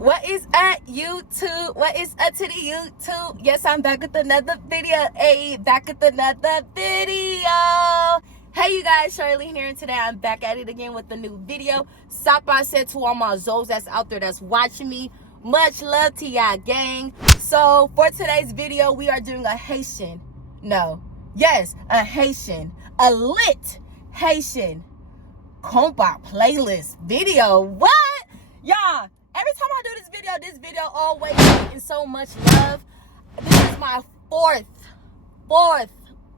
What is up, YouTube? What is up to the YouTube? Yes, I'm back with another video. Hey, back with another video. Hey, you guys, Charlene here, and today I'm back at it again with a new video. Stop by, said to all my Zoes that's out there that's watching me. Much love to y'all, gang. So, for today's video, we are doing a Haitian, a lit Haitian Konpa playlist video. What? Y'all, every time I do this video always getting so much love. This is my fourth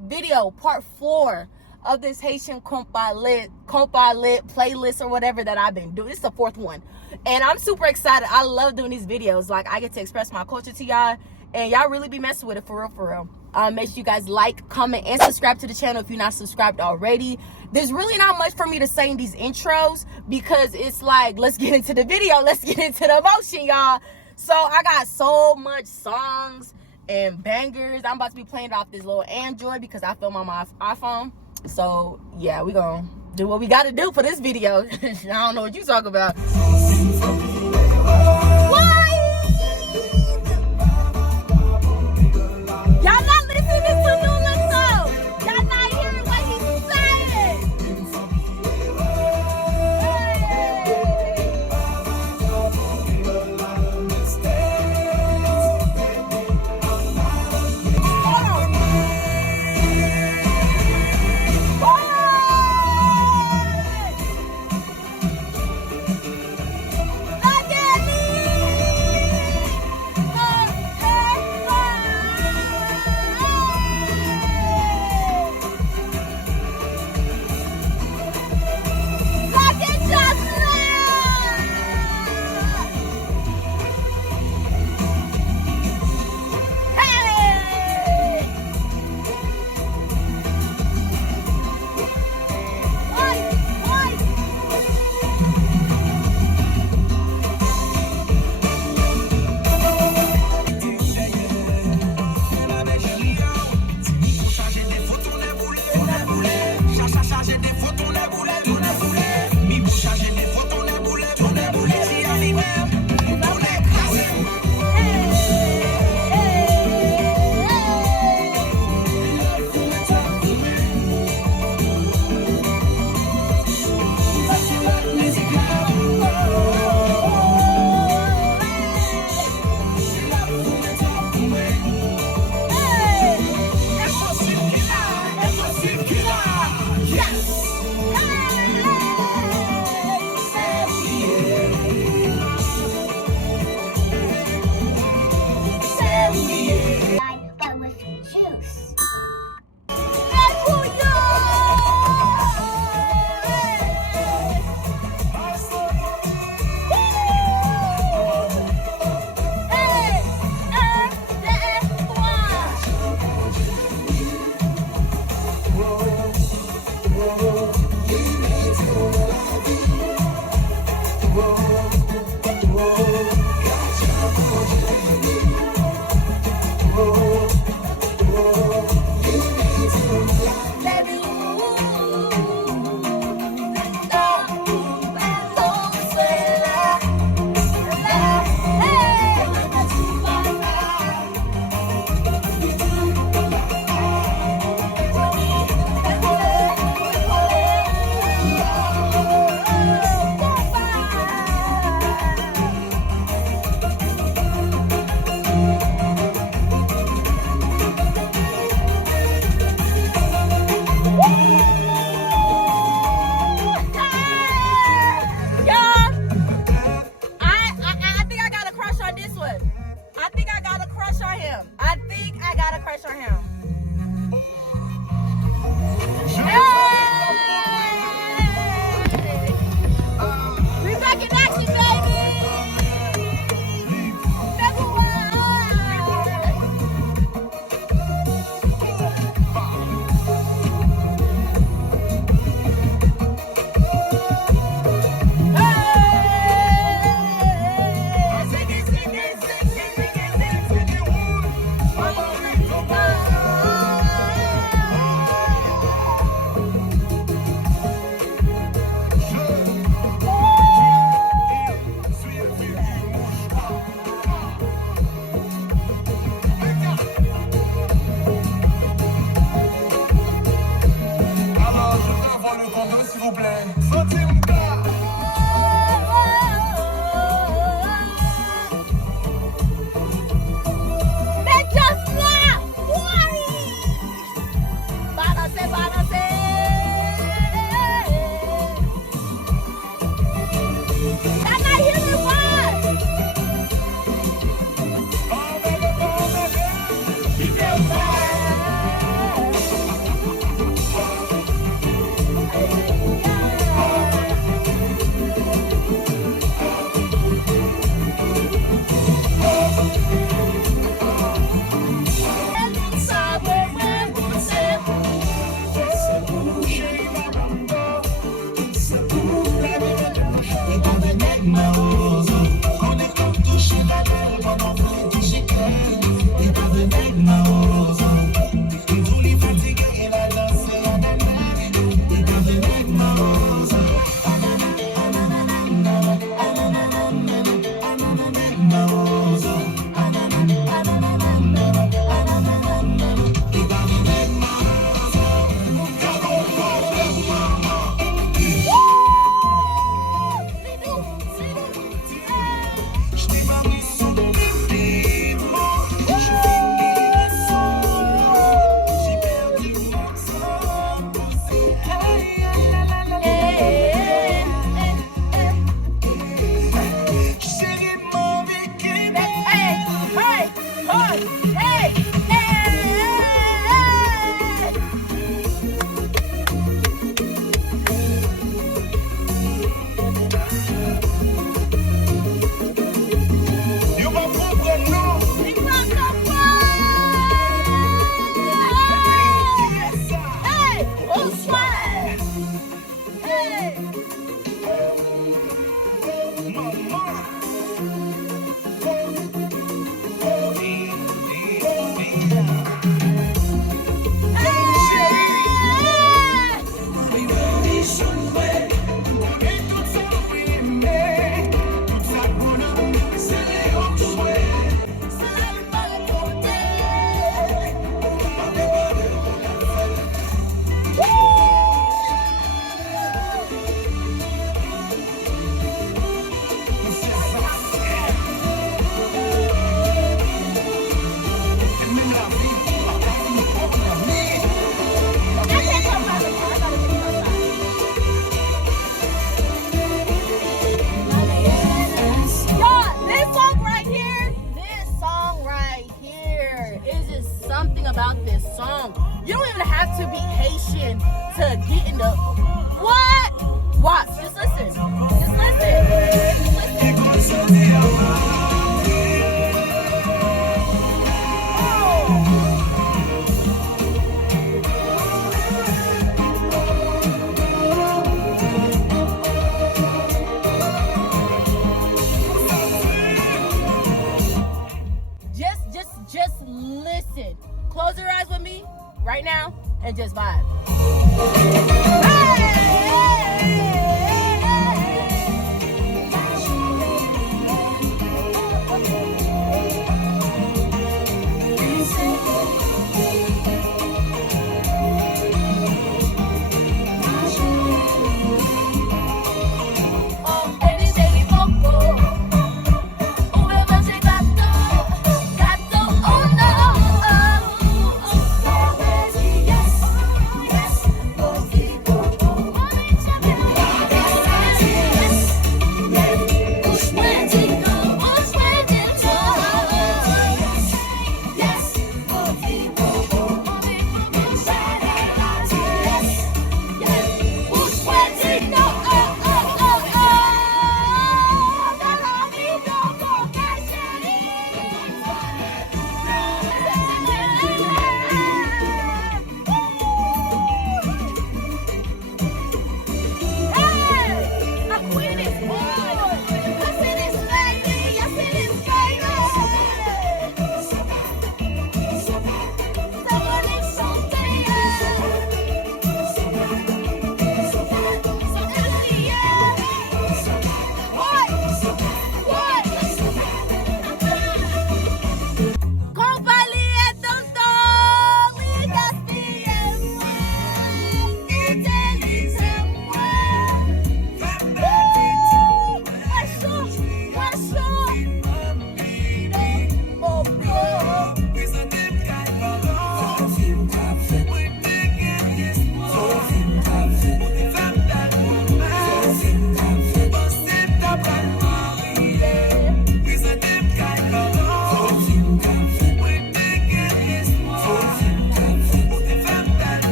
video, part 4 of this Haitian Konpa lit playlist or whatever that I've been doing. This is the 4th one, and I'm super excited. I love doing these videos. Like, I get to express my culture to y'all, and y'all really be messing with it for real. Make sure you guys like, comment, and subscribe to the channel if you're not subscribed already. There's really not much for me to say in these intros because it's like, let's get into the video. Let's get into the emotion, y'all. So I got so much songs and bangers. I'm about to be playing it off this little Android because I film on my iPhone. So yeah, we gonna do what we gotta do for this video. I don't know what you talk about. Y'all not listening to New Lexo. Y'all not hearing what he's saying. About this song. You don't even have to be Haitian to get in the what? Watch, just listen. Just listen. Just listen. Just listen. Close your eyes with me right now and just vibe.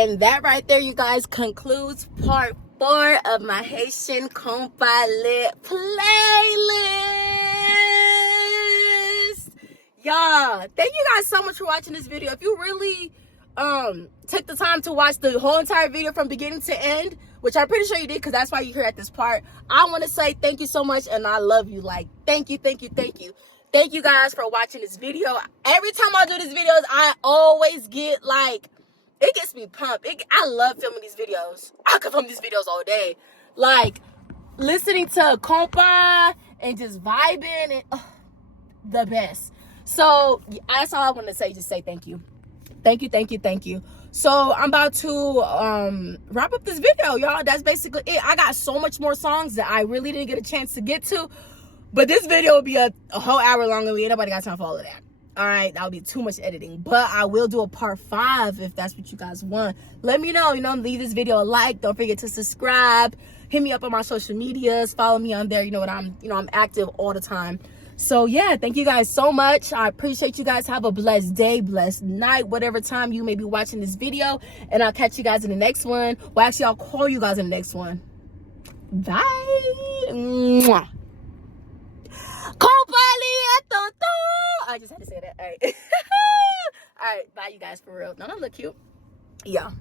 And that right there, you guys, concludes part 4 of my Haitian Konpa Lit playlist. Y'all, thank you guys so much for watching this video. If you really took the time to watch the whole entire video from beginning to end, which I'm pretty sure you did because that's why you're here at this part, I want to say thank you so much, and I love you. Like, thank you. Thank you guys for watching this video. Every time I do these videos, I always get like, it gets me pumped. I love filming these videos. I could film these videos all day. Like, listening to Konpa and just vibing, and the best. So that's all I want to say. Just say thank you. Thank you. So I'm about to wrap up this video, y'all. That's basically it. I got so much more songs that I really didn't get a chance to get to, but this video will be a whole hour long, and ain't nobody got time for all of that. All right, that would be too much editing, but I will do a part 5 if that's what you guys want. Let me know. Leave this video a like. Don't forget to subscribe. Hit me up on my social medias. Follow me on there. I'm active all the time. So yeah, thank you guys so much. I appreciate you guys. Have a blessed day, blessed night, whatever time you may be watching this video, and I'll catch you guys in the next one. Well, actually, I'll call you guys in the next one. Bye. Mwah. I just had to say that. All right. All right. Bye, you guys, for real. Don't I look cute? Yeah.